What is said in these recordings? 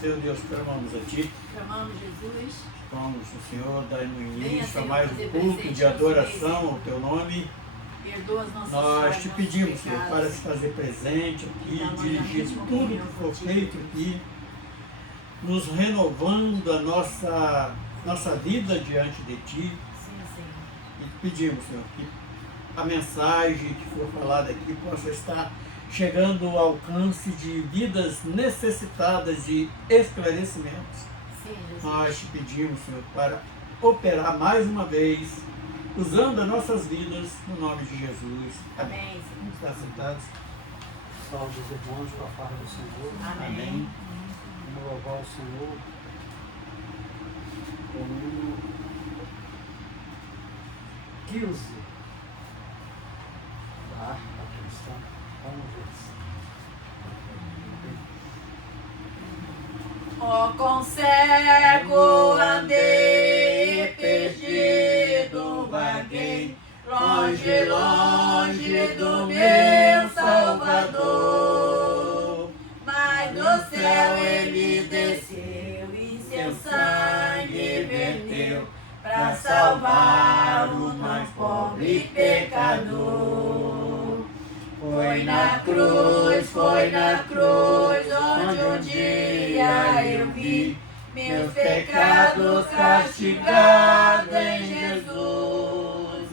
Senhor Deus, clamamos a Ti. Clamamos, Jesus. Vamos, o Senhor, dar no Venha, início a Senhor, mais fazer um culto presente de nosso adoração meio. ao Teu nome. Perdoa as nossas Nós falhas, te nossos pedimos, Senhor, pecados. para se fazer presente aqui, Dá-nos a dirigir mesma tudo comunhão que for contigo. feito aqui, nos renovando a nossa vida diante de Ti. Sim, Senhor. E pedimos, Senhor, que a mensagem que for falada aqui possa estar chegando ao alcance de vidas necessitadas de esclarecimentos. Sim, Jesus. Nós te pedimos, Senhor, para operar mais uma vez, usando as nossas vidas, no nome de Jesus. Amém, Senhor. Vamos estar sentados. Salve os irmãos com a paz do Senhor. Amém. Vamos louvar o Senhor com o número 15 da harpa cristã. Vamos ver. Ó, com cego andei, perdido vaguei, longe, longe do meu Salvador. Mas do céu ele desceu e seu sangue verteu para salvar o mais pobre pecador. Foi na cruz, onde um dia eu vi meus pecados castigados em Jesus.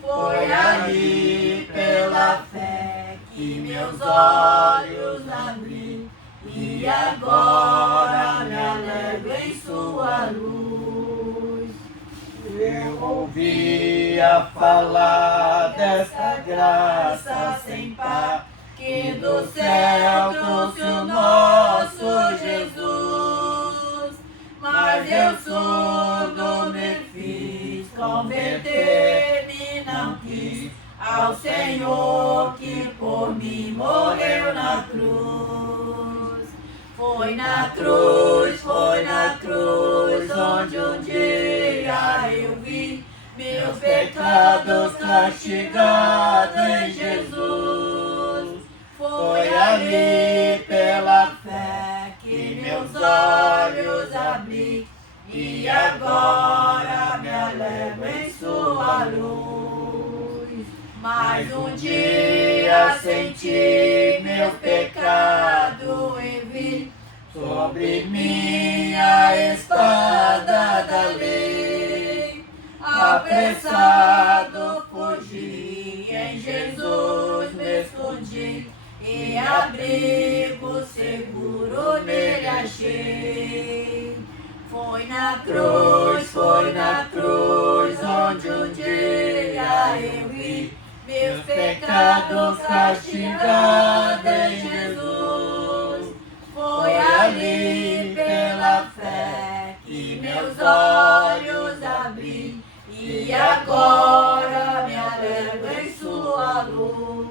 Foi ali pela fé que meus olhos abri e agora me alegro em sua luz. Eu ouvia falar dessa graça sem par, Que do céu trouxe o nosso Jesus. Mas eu surdo me fiz, converter-me não quis ao Senhor que por mim morreu na cruz. Foi na cruz, onde um dia eu vi meus pecados castigados em Jesus. Foi ali pela fé que meus olhos abri e agora me alegro em sua luz. Mais um dia senti meu pecado e vi sobre minha espada da lei. Apressado fugi, em Jesus me escondi e abrigo seguro nele achei. Foi na cruz, onde um dia eu vi meus pecados castigados em Jesus. Foi ali pela fé que meus olhos abri e agora me alegro em sua luz.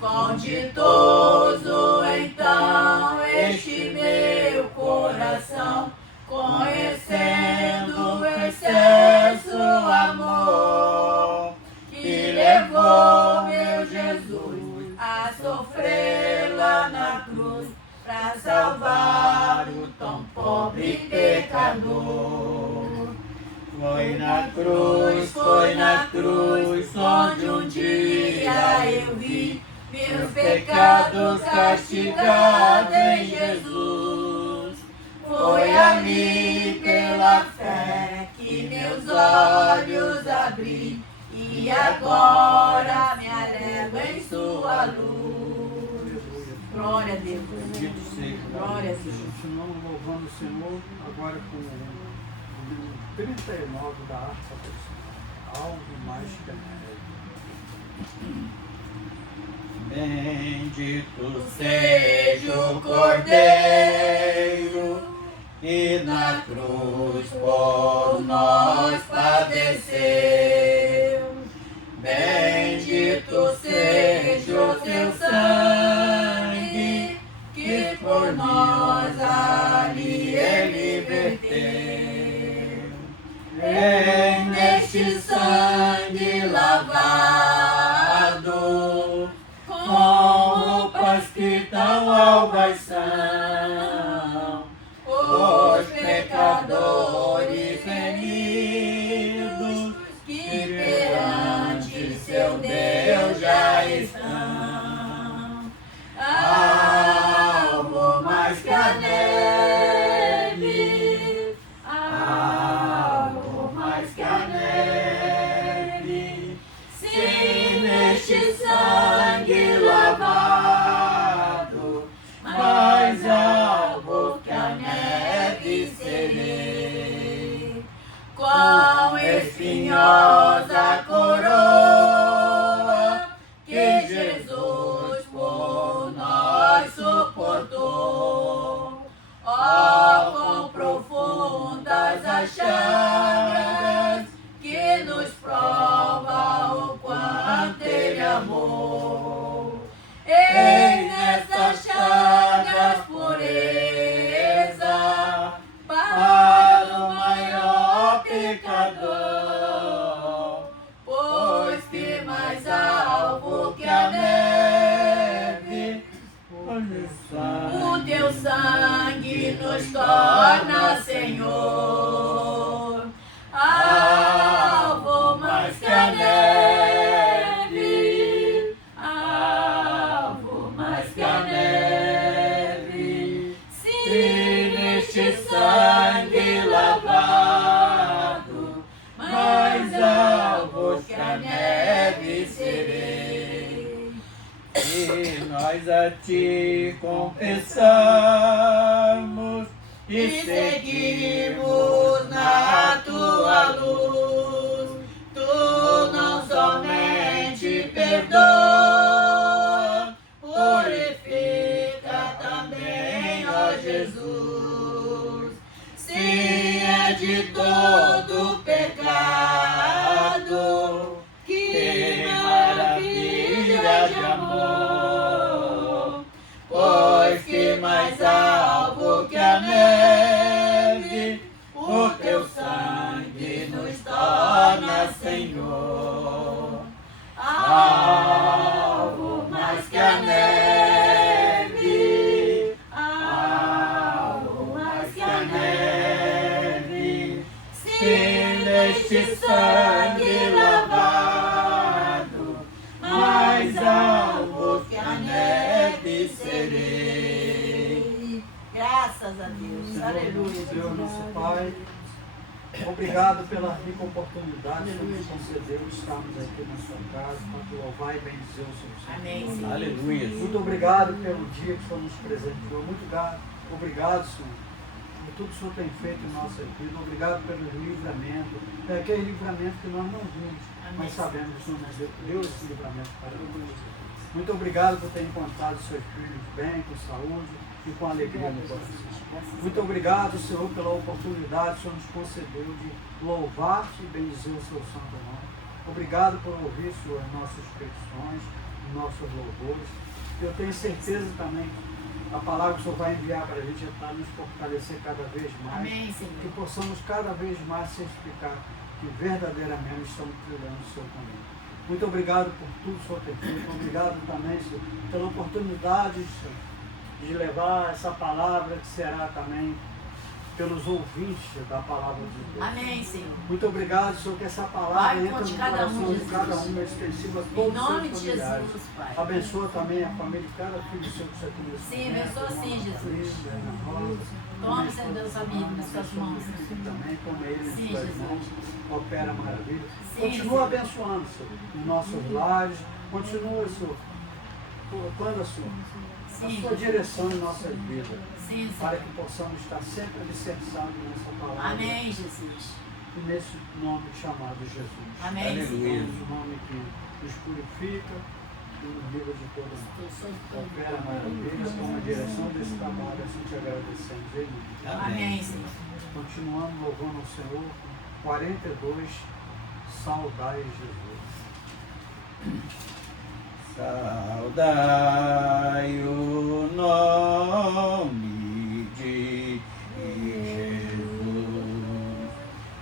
Com ditoso então este meu coração, conhecendo o excesso amor que levou meu Jesus a sofrer lá na cruz para salvar o tão pobre pecador. Foi na cruz, onde um dia eu vi meus pecados castigados em Jesus. Foi ali pela fé que meus olhos abri e agora me alegro em sua luz. Glória a Deus. Bendito seja. Glória a Deus. Continuamos louvando o Senhor agora com o número 39 da harpa cristã. Algo mais que Bendito seja o Cordeiro que na cruz por nós padeceu. Bendito seja o teu sangue que por nós ali ele verteu. Vem neste sangue lavado, com roupas que tão alvas são, espinhosa coroa que Jesus por nós suportou. Ó, quão profundas as chagas que nos prova o quanto Ele amou. Eis nessas chagas pureza para o maior pecador, pois que mais alvo que a neve, o teu sangue nos torna, Senhor, alvo mais que a neve, alvo mais que a neve. Se neste sangue lavado, mais alvo que a neve serei. E nós a ti confessamos E seguimos na tua luz, tu não somente perdoa, purifica também, ó Jesus. Sim, é de todo pecado, que maravilha de amor, pois que mais alvo que a neve, o teu sangue nos torna, Senhor, alvo mais que a neve, alvo mais que a neve. Se neste sangue lavado, mais alvo que a neve serei. Graças a Deus. Aleluia. Deus, nosso Pai, obrigado pela rica oportunidade que nos concedeu estarmos aqui na sua casa para louvar e bendizer o seu santo Amém, nome. Senhor. Aleluia. Muito obrigado pelo dia que o Senhor nos presenteou. Muito obrigado, Senhor, por tudo que o Senhor tem feito em nossa vida. Obrigado pelo livramento. É aquele livramento que nós não vimos, mas sabemos que o Senhor nos deu esse livramento para nós. Muito obrigado por ter encontrado seus filhos bem, com saúde e com alegria no coração. Muito obrigado, Senhor, pela oportunidade que o Senhor nos concedeu de louvar-te e bendizer o seu santo nome. Obrigado por ouvir, Senhor, as nossas petições, os nossos louvores. Eu tenho certeza também que a palavra que o Senhor vai enviar para a gente é para nos fortalecer cada vez mais. Amém, Senhor. Que possamos cada vez mais certificar que verdadeiramente estamos trilhando o seu caminho. Muito obrigado por tudo que o Senhor tem feito. Obrigado também, Senhor, pela oportunidade, Senhor, de levar essa palavra que será também pelos ouvintes da palavra de Deus. Amém, Senhor. Muito obrigado, Senhor, que essa palavra Vai entra com no de cada coração um, de cada um, Jesus. extensiva a Em todos os nome seus de familiares. Jesus, Pai. Abençoa também a família de cada filho seu que você tem nesse Sim, momento. abençoa sim, Jesus. Tome, Senhor Deus, amigo, nas suas mãos. Também toma ele nas Sim, suas Jesus. mãos. Opera maravilha. Sim, Continua Senhor. abençoando, Senhor, os nossos lares. Continua, Senhor, colocando a sua Sim, direção em nossas vidas. sim, Para Senhor. que possamos estar sempre alicerçados nessa palavra. Amém, Jesus. E nesse nome chamado Jesus. Amém, Aleluia. Senhor. Um nome que nos purifica e nos livra de todo mal. Opera maravilhas com a direção desse trabalho, assim te agradecemos. Em nome. Amém, Senhor. Continuando louvando ao Senhor, 42, saudai Jesus. Saudai o nome de Jesus,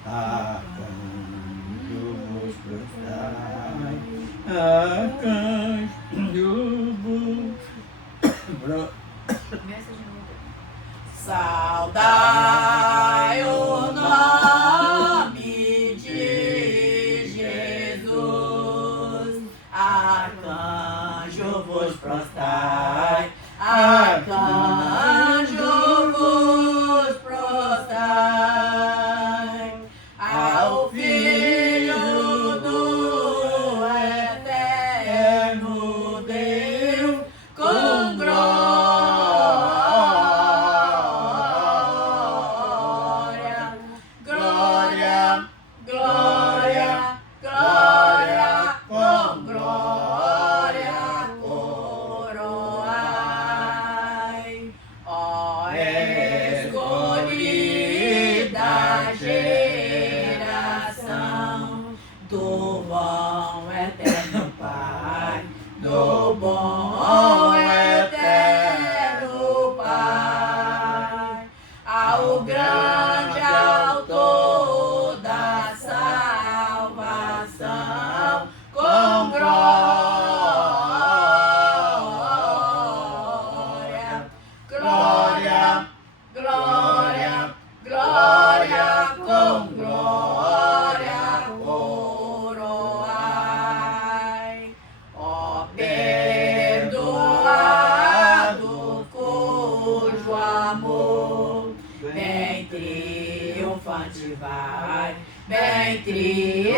arcanjos prostrai, arcanjos Saudai o nome de Jesus, arcanjo vos prostrai, arcanjo vos prostrai, ao Filho do Eterno Deus, com glória, glória, glória triunfante vai, bem triunfante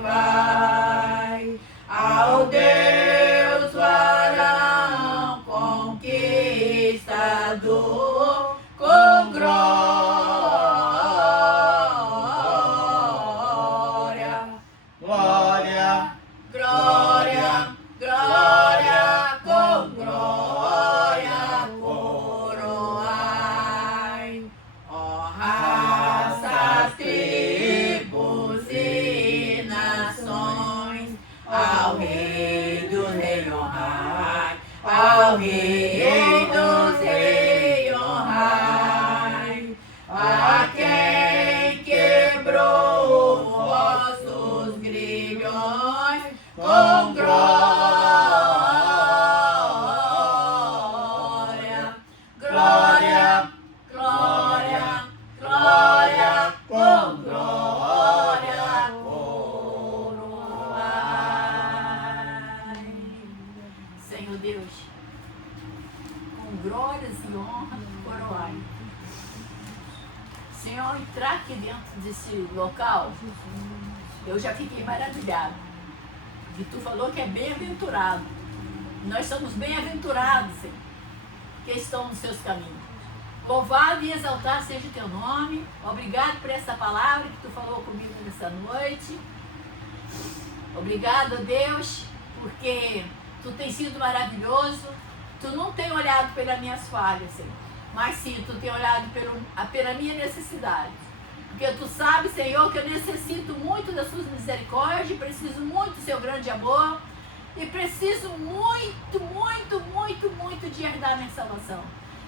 vai, ao Deus varão conquistador, com glória, Glória, glória, glória, com glória coroai, ó raças, tribos e nações, ao Rei do Rei honrai, ao Rei dos Reis honrai, a quem quebrou vossos grilhões com glória, glória, glória, glória, com glória coroai. Senhor Deus, com glórias e honra coroai. Senhor, entrar aqui dentro desse local, eu já fiquei maravilhado. E tu falou que é bem-aventurado. Nós somos bem-aventurados, Senhor, que estão nos seus caminhos. Louvado e exaltado seja o teu nome. Obrigado por essa palavra que tu falou comigo nessa noite. Obrigado, Deus, porque tu tem sido maravilhoso. Tu não tem olhado pelas minhas falhas, Senhor, mas sim, tu tem olhado pela minha necessidade. Porque tu sabe, Senhor, que eu necessito muito das suas misericórdias, preciso muito do seu grande amor e preciso muito, muito, muito, muito de herdar a minha salvação.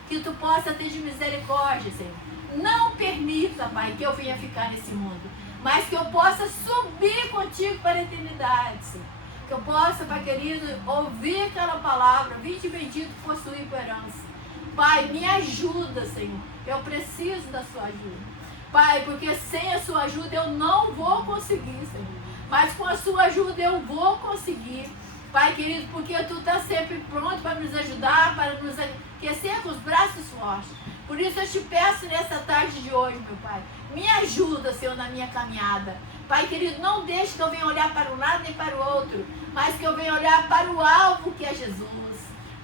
Que tu possa ter de misericórdia, Senhor. Não permita, Pai, que eu venha ficar nesse mundo, mas que eu possa subir contigo para a eternidade, Senhor. Que eu possa, Pai querido, ouvir aquela palavra, vinde bendito, possuir por herança. Pai, me ajuda, Senhor. Eu preciso da sua ajuda. Pai, porque sem a sua ajuda eu não vou conseguir, Senhor. Mas com a sua ajuda eu vou conseguir. Pai querido, porque tu está sempre pronto para nos ajudar, para nos aquecer com os braços fortes. Por isso eu te peço nessa tarde de hoje, meu Pai, me ajuda, Senhor, na minha caminhada. Pai querido, não deixe que eu venha olhar para um lado nem para o outro, mas que eu venha olhar para o alvo que é Jesus.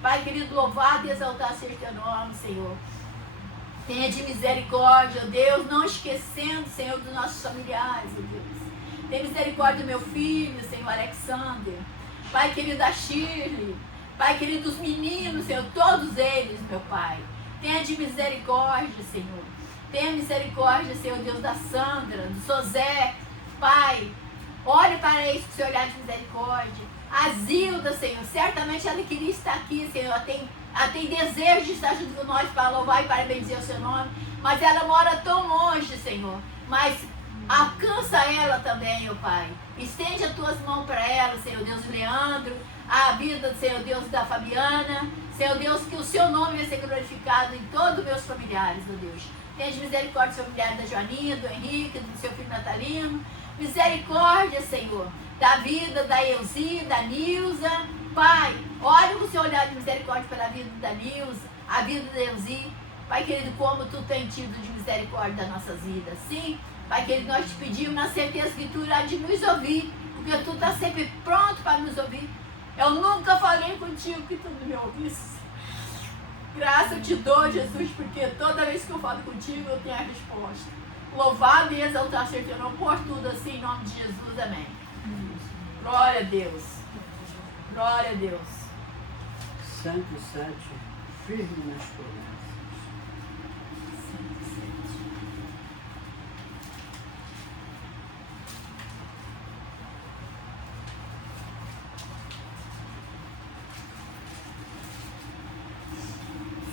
Pai querido, louvado e exaltado seja o teu nome, Senhor. Tenha de misericórdia, ó Deus, não esquecendo, Senhor, dos nossos familiares, ó Deus. Tenha misericórdia do meu filho, Senhor, Alexander. Pai querido, da Shirley. Pai querido, dos meninos, Senhor, todos eles, meu Pai. Tenha de misericórdia, Senhor. Tenha misericórdia, Senhor Deus, da Sandra, do Sozé. Pai, olhe para isso com seu olhar de misericórdia. A Zilda, Senhor, certamente ela queria estar aqui, Senhor. Ela tem desejo de estar junto com nós para louvar e para bendizer o seu nome. Mas ela mora tão longe, Senhor. Mas alcança ela também, ó Pai. Estende as tuas mãos para ela, Senhor Deus, Leandro. A vida, Senhor Deus, da Fabiana. Senhor Deus, que o seu nome vai ser glorificado em todos os meus familiares, ó Deus. Tenha misericórdia do seu familiar da Joaninha, do Henrique, do seu filho Natalino. Misericórdia, Senhor, da vida da Elzi, da Nilza. Pai, olha o seu olhar de misericórdia pela vida da Nilza, a vida da Elzi. Pai querido, como tu tem tido de misericórdia das nossas vidas. Sim, Pai querido, nós te pedimos na certeza que tu irá de nos ouvir, porque tu está sempre pronto para nos ouvir. Eu nunca falei contigo que tu não me ouvisse. Graça eu te dou, Jesus, porque toda vez que eu falo contigo eu tenho a resposta. Louvado e exaltado seja o teu nome por tudo, assim, em nome de Jesus, amém. Glória a Deus. Glória a Deus. 107, firme nas promessas. 107.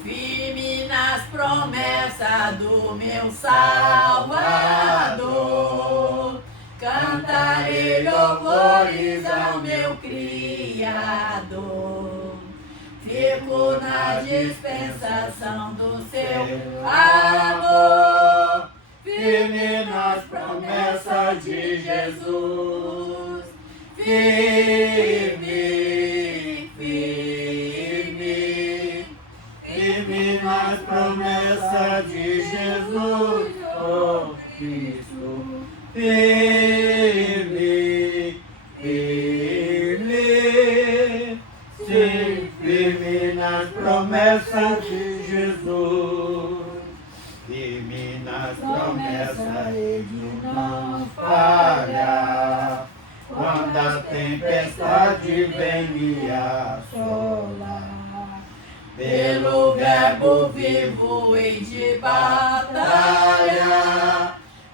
Firme nas promessas do meu Salvador, cantarei louvores ao meu Criador. Fico na dispensação do seu amor, firme nas promessas de Jesus. Firme, firme, firme nas promessas de Jesus. firme, firme, sim, firme nas promessas de Jesus. Firme nas promessas de não falhar. Quando a tempestade vem me assolar, Pelo verbo vivo e de batalha,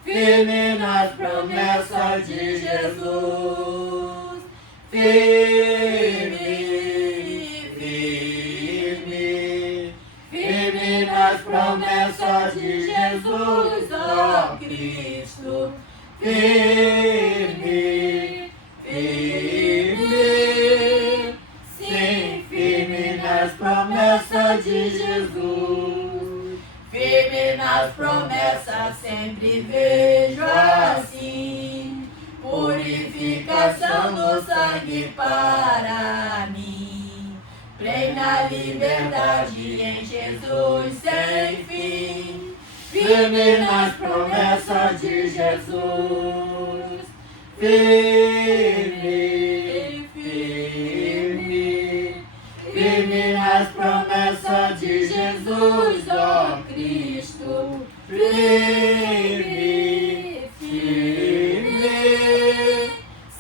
firme nas promessas de Jesus. Firme, firme, firme nas promessas de Jesus, ó Cristo. Firme, firme, sim, firme nas promessas de Jesus. Firme nas promessas sempre vejo assim, purificação no sangue para mim. Plena liberdade em Jesus sem fim. Firme nas promessas de Jesus. Firme, firme, firme nas promessas de Jesus, ó Cristo. Firme, firme,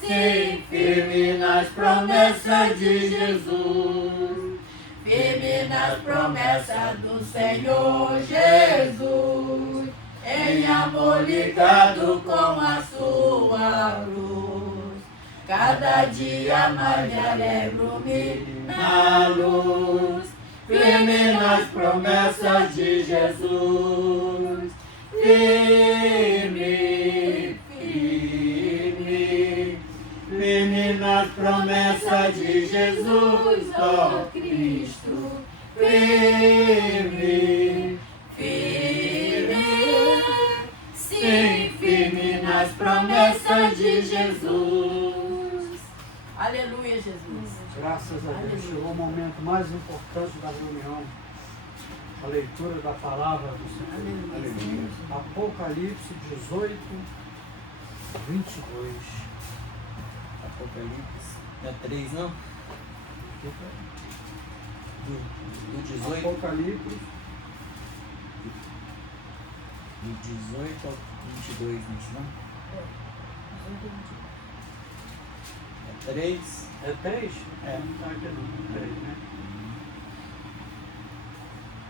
sim, firme nas promessas de Jesus. Firme nas promessas do Senhor Jesus, em amor ligado com a sua cruz. Cada dia mais me alegro-me na luz. Firme nas promessas de Jesus. Firme, firme, firme nas promessas de Jesus, ó Cristo. Firme, firme, sim, firme nas promessas de Jesus. Aleluia, Jesus. Graças a Deus. Aleluia. Chegou o momento mais importante da reunião. A leitura da palavra do Senhor. Aleluia. Apocalipse 18, 22. Apocalipse. Não é 3, não? Do 18. Apocalipse Do 18 ao 22, não? É 3. é 3? É. Não está aqui não. 3, né?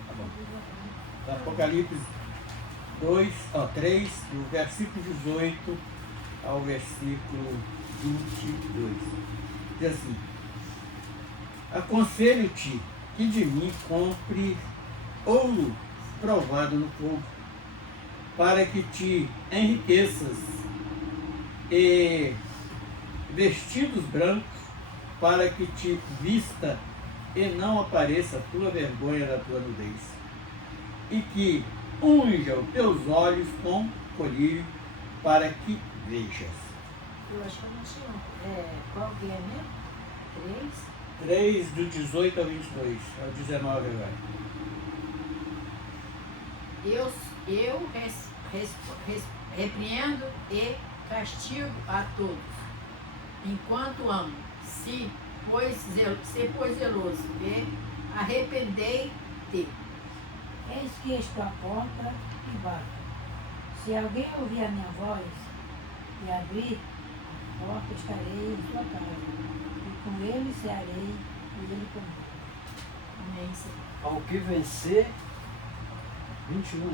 Tá bom. Então, Apocalipse 3, do versículo 18 ao versículo 22. Diz assim: aconselho-te que de mim compre ouro provado no fogo, para que te enriqueças, e vestidos brancos, para que te vista e não apareça a tua vergonha da tua nudez, e que unja os teus olhos com colírio, para que vejas. Eu acho que eu não tinha. Qual que é mesmo? 3 do 18 ao 22, ao 19 agora. Repreendo e castigo a todos, enquanto amo. Se pois zeloso, e arrependei-te. Eis que estou à porta e bato. Se alguém ouvir a minha voz e abrir a porta, estarei em sua casa. E com ele cearei e ele comigo. Amém, Senhor. Ao que vencer, 21. É,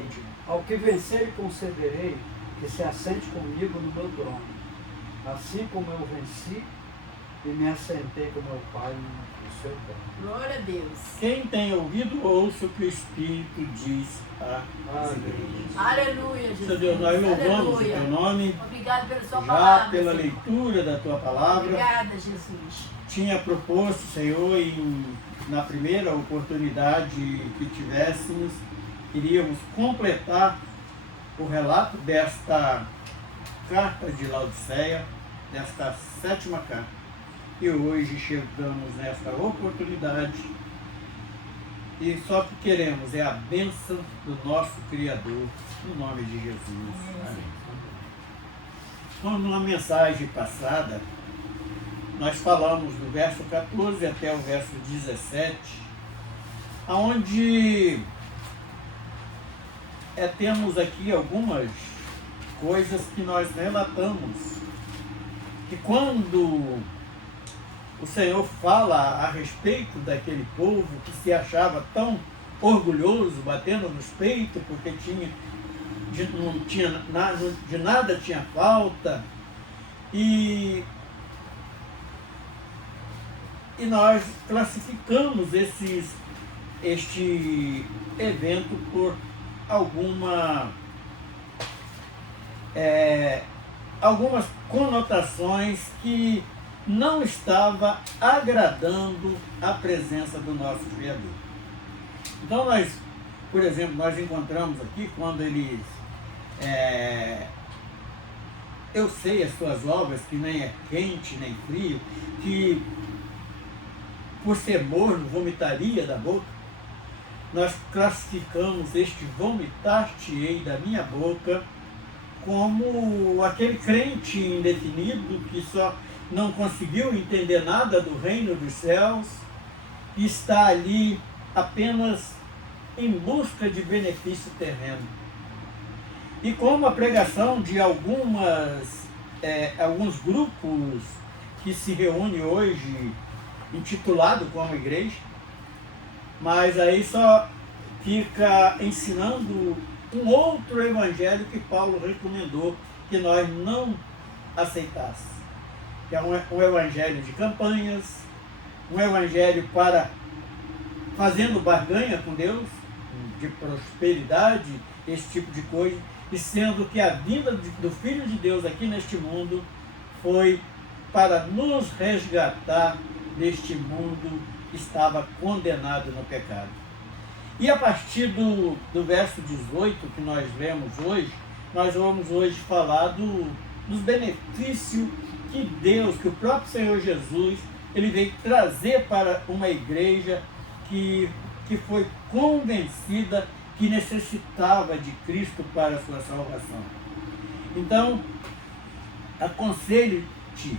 21. Ao que vencer lhe concederei que se assente comigo no meu trono, assim como eu venci e me assentei com meu Pai no seu trono. Glória a Deus. Quem tem ouvido, ouça o que o Espírito diz às igrejas. Aleluia, Jesus. Senhor Deus, nós louvamos o teu nome, Obrigado pela sua já palavra. pela Senhor. leitura da tua palavra. Obrigada, Jesus. Tinha proposto, Senhor, na primeira oportunidade que tivéssemos, queríamos completar o relato desta carta de Laodiceia, desta 7ª carta. E hoje chegamos nesta oportunidade e só que queremos é a bênção do nosso Criador, no nome de Jesus. Amém. quando na mensagem passada nós falamos do verso 14 até o verso 17, onde temos aqui algumas coisas que nós relatamos, que quando o Senhor fala a respeito daquele povo que se achava tão orgulhoso, batendo nos peitos, porque de nada tinha falta, e nós classificamos este evento por algumas conotações que não estava agradando a presença do nosso Criador. Então nós, por exemplo, nós encontramos aqui quando eles eu sei as suas obras, que nem é quente nem frio, que por ser morno vomitaria da boca. Nós classificamos este vomitar-te-ei da minha boca como aquele crente indefinido que só não conseguiu entender nada do reino dos céus e está ali apenas em busca de benefício terreno. E como a pregação de alguns grupos que se reúnem hoje intitulado como igreja, mas aí só fica ensinando um outro evangelho que Paulo recomendou que nós não aceitássemos, que é um evangelho de campanhas, um evangelho para fazendo barganha com Deus, de prosperidade, esse tipo de coisa, e sendo que a vinda do Filho de Deus aqui neste mundo foi para nos resgatar deste mundo que estava condenado no pecado. E a partir do verso 18 que nós lemos hoje, nós vamos hoje falar dos benefícios que Deus, que o próprio Senhor Jesus, ele veio trazer para uma igreja que foi convencida que necessitava de Cristo para a sua salvação. Então, aconselho-te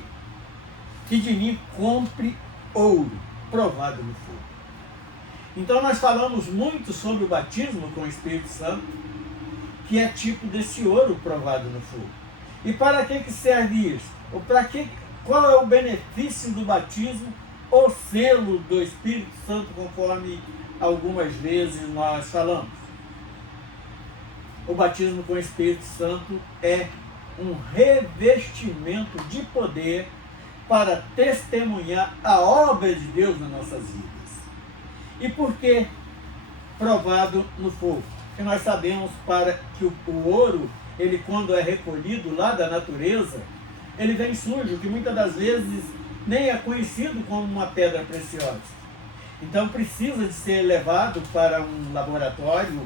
que de mim compre ouro provado no fogo. Então nós falamos muito sobre o batismo com o Espírito Santo, que é tipo desse ouro provado no fogo. E para que serve isso? Ou qual é o benefício do batismo ou selo do Espírito Santo, conforme algumas vezes nós falamos? O batismo com o Espírito Santo é um revestimento de poder para testemunhar a obra de Deus nas nossas vidas. E por que provado no fogo? Porque nós sabemos que o ouro, ele quando é recolhido lá da natureza, ele vem sujo, que muitas das vezes nem é conhecido como uma pedra preciosa. Então precisa de ser levado para um laboratório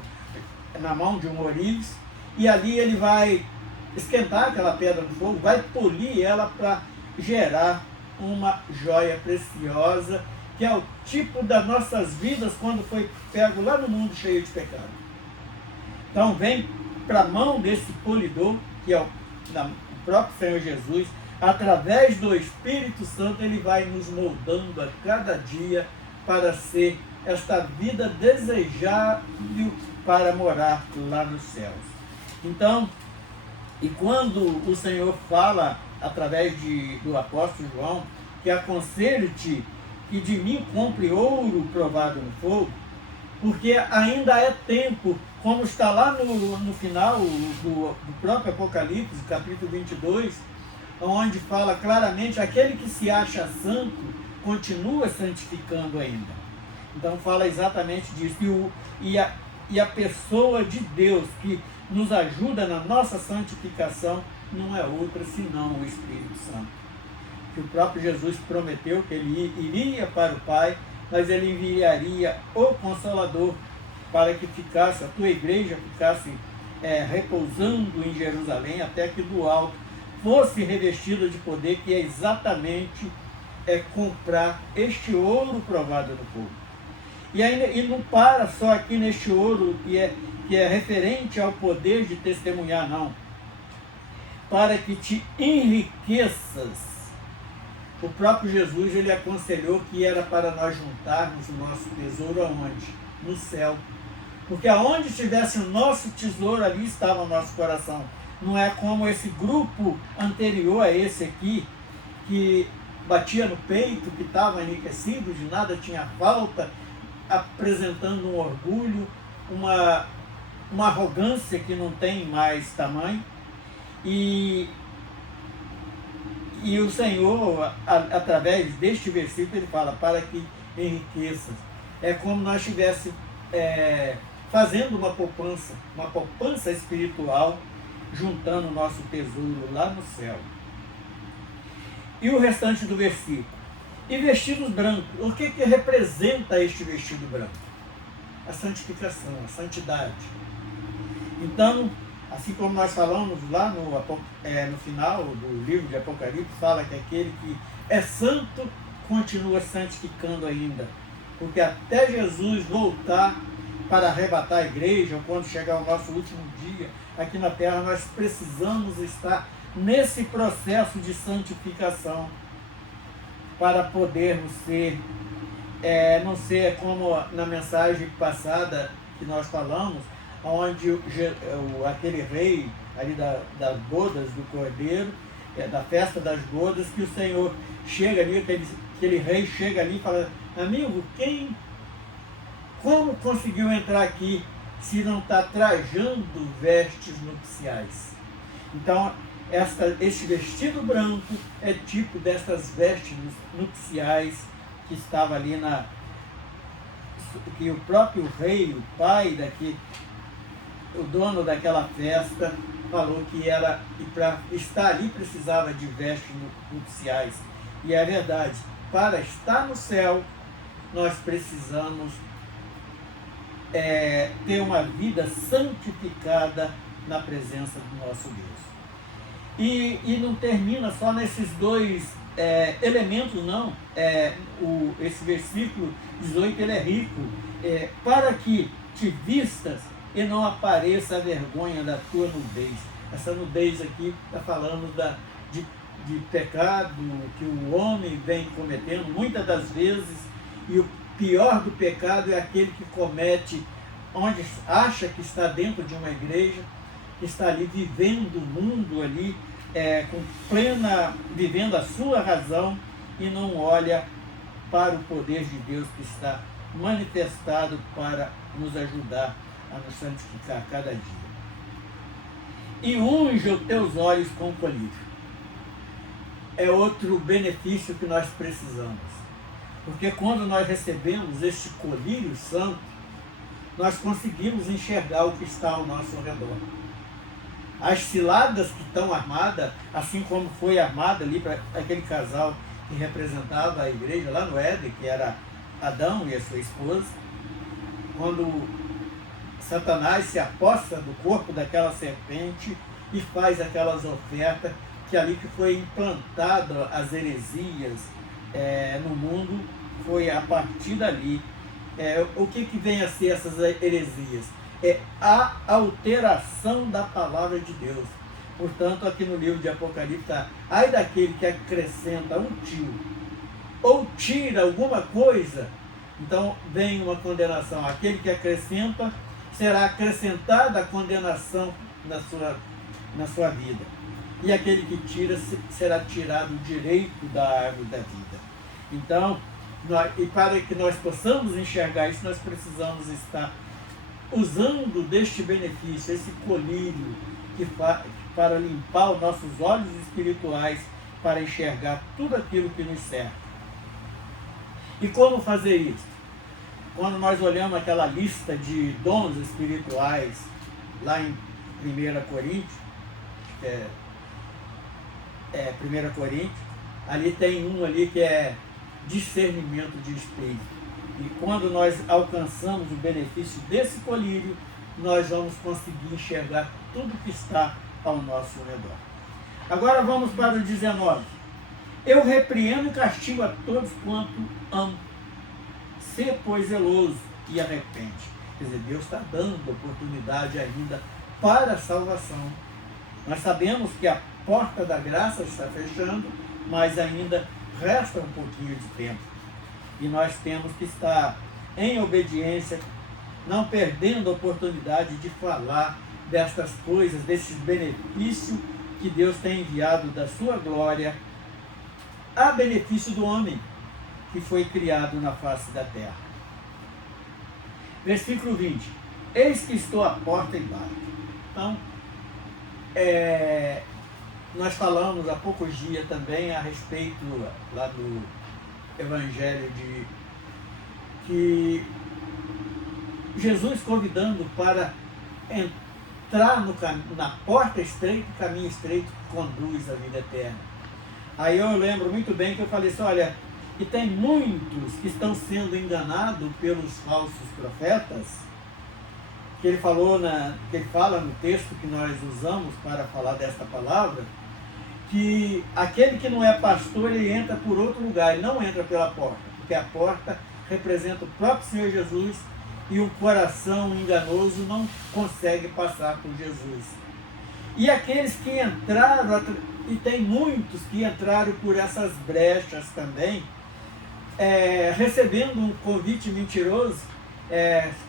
na mão de um ourives, e ali ele vai esquentar aquela pedra no fogo, vai polir ela para gerar uma joia preciosa, que é o tipo das nossas vidas quando foi pego lá no mundo cheio de pecado. Então vem para a mão desse polidor, que é o próprio Senhor Jesus, através do Espírito Santo, ele vai nos moldando a cada dia para ser esta vida desejável para morar lá nos céus. Então, e quando o Senhor fala através do apóstolo João, que aconselho-te que de mim compre ouro provado no fogo, porque ainda é tempo, como está lá no final do próprio Apocalipse, capítulo 22, onde fala claramente, aquele que se acha santo, continua santificando ainda. Então fala exatamente disso. E a pessoa de Deus que nos ajuda na nossa santificação não é outra senão o Espírito Santo. Que o próprio Jesus prometeu que ele iria para o Pai, mas ele enviaria o Consolador para que ficasse, a tua igreja ficasse repousando em Jerusalém, até que do alto fosse revestida de poder, que é exatamente comprar este ouro provado no fogo. E não para só aqui neste ouro que é referente ao poder de testemunhar, não. para que te enriqueças. O próprio Jesus, ele aconselhou que era para nós juntarmos o nosso tesouro aonde? No céu. Porque aonde estivesse o nosso tesouro, ali estava o nosso coração. Não é como esse grupo anterior a esse aqui, que batia no peito, que estava enriquecido, de nada tinha falta, apresentando um orgulho, uma arrogância que não tem mais tamanho. E o Senhor, através deste versículo, ele fala, para que enriqueças. É como nós estivéssemos fazendo uma poupança espiritual, juntando o nosso tesouro lá no céu. E o restante do versículo. E vestidos brancos. O que representa este vestido branco? A santificação, a santidade. Então, assim como nós falamos lá no final do livro de Apocalipse, fala que aquele que é santo continua santificando ainda. Porque até Jesus voltar para arrebatar a igreja, ou quando chegar o nosso último dia aqui na terra, nós precisamos estar nesse processo de santificação para podermos ser, não ser como na mensagem passada que nós falamos, onde aquele rei ali das bodas do Cordeiro, da festa das bodas, que o Senhor chega ali, aquele rei chega ali e fala, amigo, como conseguiu entrar aqui se não está trajando vestes nupciais? Então, este vestido branco é tipo dessas vestes nupciais que estava ali que o próprio rei, o pai o dono daquela festa, falou que para estar ali precisava de vestes nupciais. E é verdade, para estar no céu, nós precisamos ter uma vida santificada na presença do nosso Deus. E não termina só nesses dois elementos, não. Esse versículo 18, ele é rico. Para que te vistas e não apareça a vergonha da tua nudez. Essa nudez aqui está falando de pecado que o homem vem cometendo muitas das vezes, e o pior do pecado é aquele que comete onde acha que está dentro de uma igreja, que está ali vivendo o mundo ali, vivendo a sua razão, e não olha para o poder de Deus que está manifestado para nos ajudar a nos santificar cada dia. E unge os teus olhos com colírio. É outro benefício que nós precisamos. Porque quando nós recebemos este colírio santo, nós conseguimos enxergar o que está ao nosso redor. As ciladas que estão armadas, assim como foi armada ali para aquele casal que representava a igreja lá no Éden, que era Adão e a sua esposa, quando Satanás se aposta do corpo daquela serpente e faz aquelas ofertas, que ali que foi implantada as heresias no mundo, foi a partir dali. O que vem a ser essas heresias? É a alteração da palavra de Deus. Portanto, aqui no livro de Apocalipse está, ai daquele que acrescenta um tio ou tira alguma coisa, então vem uma condenação. Aquele que acrescenta, será acrescentada a condenação na sua vida. E aquele que tira, será tirado o direito da árvore da vida. Então, para que nós possamos enxergar isso, nós precisamos estar usando deste benefício, esse colírio, para limpar os nossos olhos espirituais, para enxergar tudo aquilo que nos cerca. E como fazer isso? Quando nós olhamos aquela lista de dons espirituais, lá em 1 Coríntios, 1 Coríntios, ali tem um ali que é discernimento de espírito. E quando nós alcançamos o benefício desse colírio, nós vamos conseguir enxergar tudo que está ao nosso redor. Agora vamos para o 19. Eu repreendo e castigo a todos quanto amo. Sê, pois, zeloso e arrepende. Quer dizer, Deus está dando oportunidade ainda para a salvação. Nós sabemos que porta da graça está fechando, mas ainda resta um pouquinho de tempo. E nós temos que estar em obediência, não perdendo a oportunidade de falar destas coisas, desses benefícios que Deus tem enviado da sua glória a benefício do homem que foi criado na face da terra. Versículo 20. Eis que estou à porta e bato. Então, nós falamos há poucos dias também a respeito lá do Evangelho de que Jesus convidando para entrar na porta estreita, caminho estreito que conduz à vida eterna. Aí eu lembro muito bem que eu falei assim, olha, e tem muitos que estão sendo enganados pelos falsos profetas, que ele fala no texto que nós usamos para falar desta palavra, que aquele que não é pastor, ele entra por outro lugar, ele não entra pela porta, porque a porta representa o próprio Senhor Jesus e um coração enganoso não consegue passar por Jesus. E aqueles que entraram, e tem muitos que entraram por essas brechas também, recebendo um convite mentiroso,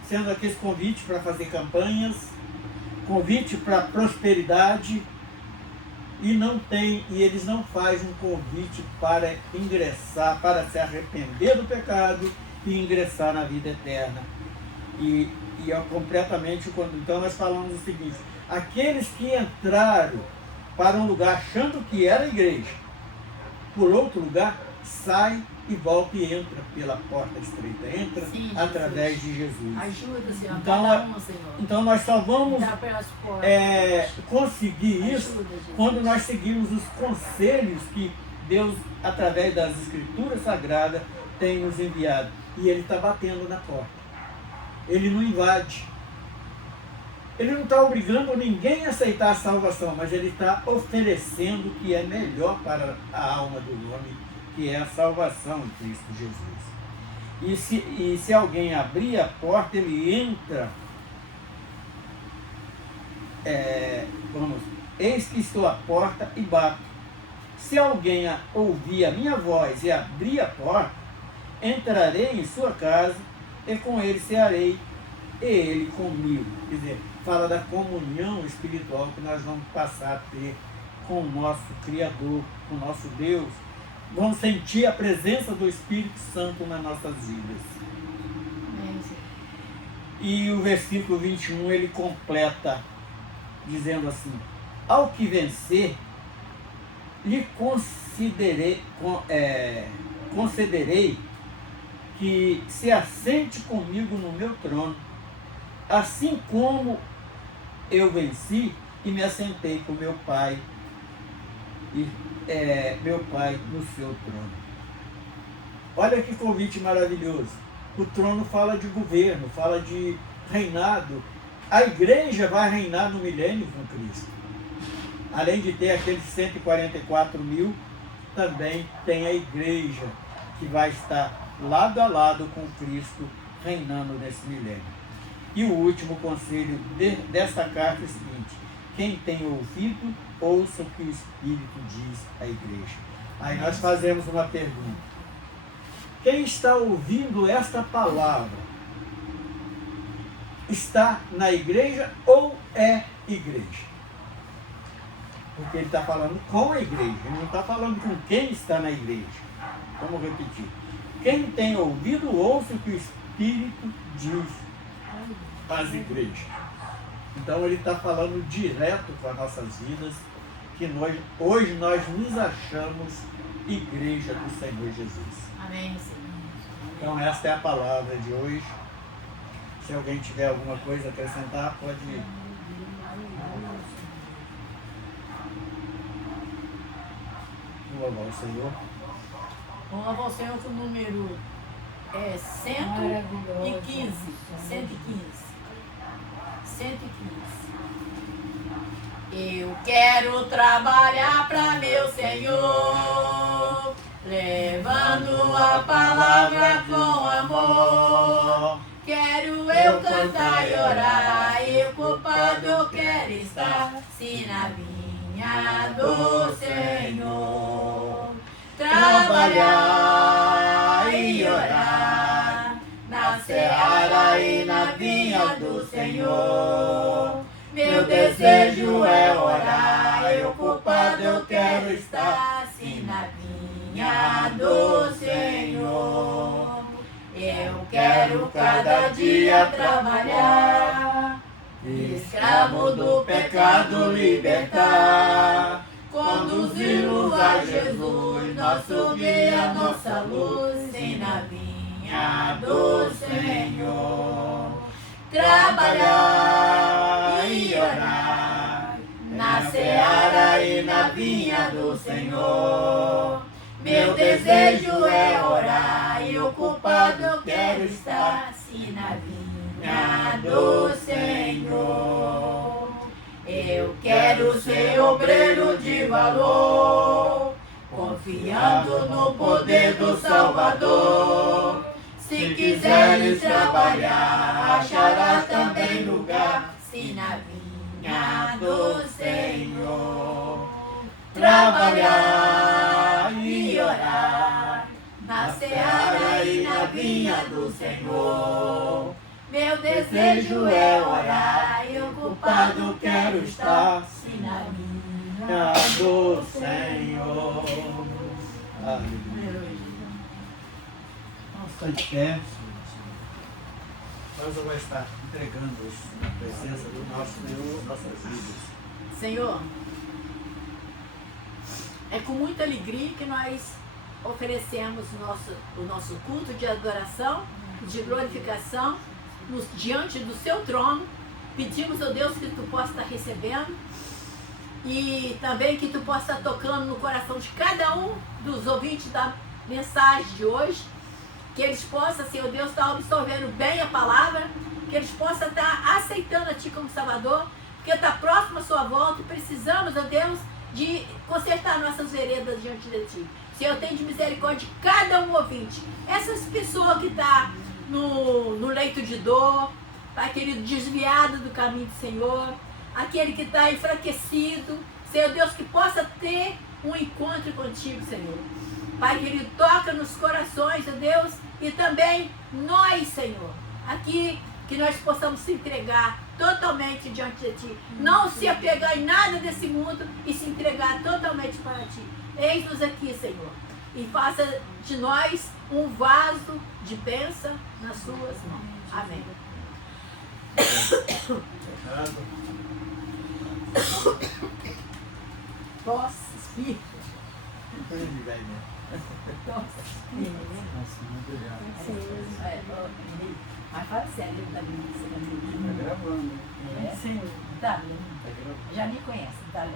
sendo aqueles convites para fazer campanhas, convite para prosperidade, e eles não fazem um convite para ingressar, para se arrepender do pecado e ingressar na vida eterna. E é completamente quando. Então nós falamos o seguinte: aqueles que entraram para um lugar achando que era a igreja, por outro lugar, sai e volta e entra pela porta estreita, entra Sim, através de Jesus. Ajuda, Senhor, Então, cada um, Senhor. Então nós só vamos Entrar pelas portas. conseguir isso Ajuda, Jesus. quando nós seguimos os conselhos que Deus, através das Escrituras Sagradas, tem nos enviado. E Ele está batendo na porta. Ele não invade. Ele não está obrigando ninguém a aceitar a salvação, mas Ele está oferecendo o que é melhor para a alma do homem, que é a salvação em Cristo Jesus. E se alguém abrir a porta, ele entra. Eis que estou à porta e bato. Se alguém ouvir a minha voz e abrir a porta, entrarei em sua casa e com ele cearei, e ele comigo. Quer dizer, fala da comunhão espiritual que nós vamos passar a ter com o nosso Criador, com o nosso Deus. Vamos sentir a presença do Espírito Santo nas nossas vidas. E o versículo 21 ele completa dizendo assim: ao que vencer, lhe concederei que se assente comigo no meu trono, assim como eu venci e me assentei com meu Pai, meu Pai no seu trono. Olha que convite maravilhoso. O trono fala de governo, fala de reinado. A igreja vai reinar no milênio com Cristo. Além de ter aqueles 144 mil, também tem a igreja que vai estar lado a lado com Cristo, reinando nesse milênio. E o último conselho desta carta é o seguinte: quem tem ouvido, ouça o que o Espírito diz à igreja. Aí nós fazemos uma pergunta: quem está ouvindo esta palavra está na igreja ou é igreja? Porque ele está falando com a igreja, ele não está falando com quem está na igreja. Vamos repetir: quem tem ouvido, ouça o que o Espírito diz às igrejas. Então ele está falando direto com as nossas vidas, que hoje nós nos achamos igreja do Senhor Jesus. Amém, Senhor. Então esta é a palavra de hoje. Se alguém tiver alguma coisa a acrescentar, pode ir. Louvar o Senhor. Vamos louvar o Senhor com o número 115. 115. Eu quero trabalhar para meu Senhor, levando a palavra com amor. Quero eu cantar e orar, e o culpado quer estar, se na vinha do Senhor. Trabalhar e orar na seara e na vinha do Senhor. Meu desejo é orar, ocupado eu quero estar, sim, na vinha do Senhor. Eu quero cada dia trabalhar, escravo do pecado libertar, conduzi-los a Jesus, nosso guia, nossa luz, sim, na vinha do Senhor. Trabalhar e orar na seara e na vinha do Senhor. Meu desejo é orar e ocupado eu quero estar, sim, na vinha do Senhor. Eu quero ser obreiro de valor, confiando no poder do Salvador. Se quiseres trabalhar, acharás também lugar, sim, na vinha do Senhor. Trabalhar e orar na seara e na vinha do Senhor. Meu desejo é orar e ocupado quero estar, sim, na vinha do Senhor. Aleluia. Nossa, de pé. Nós vamos estar entregando na presença do nosso Senhor nossas vidas. Senhor, é com muita alegria que nós oferecemos o nosso culto de adoração, de glorificação, diante do seu trono. Pedimos, ó Deus, que tu possa estar recebendo e também que tu possa estar tocando no coração de cada um dos ouvintes da mensagem de hoje, que eles possam, Senhor Deus, estar absorvendo bem a palavra, que eles possam estar aceitando a Ti como Salvador, porque está próximo a sua volta e precisamos, ó Deus, de consertar nossas veredas diante de Ti. Senhor, tem de misericórdia de cada um ouvinte. Essas pessoas que estão no leito de dor, Pai querido, desviado do caminho do Senhor, aquele que está enfraquecido, Senhor Deus, que possa ter um encontro contigo, Senhor. Pai querido, toca nos corações, ó Deus, e também nós, Senhor, aqui, que nós possamos se entregar totalmente diante de Ti, não se apegar em nada desse mundo e se entregar totalmente para Ti. Eis-nos aqui, Senhor, e faça de nós um vaso de bênção nas Suas mãos. Amém. Tosse, espirro. Tosse, espirro. Mas fala sério da minha. Tá gravando. É? Sim. Tá. Já me conhece, tá?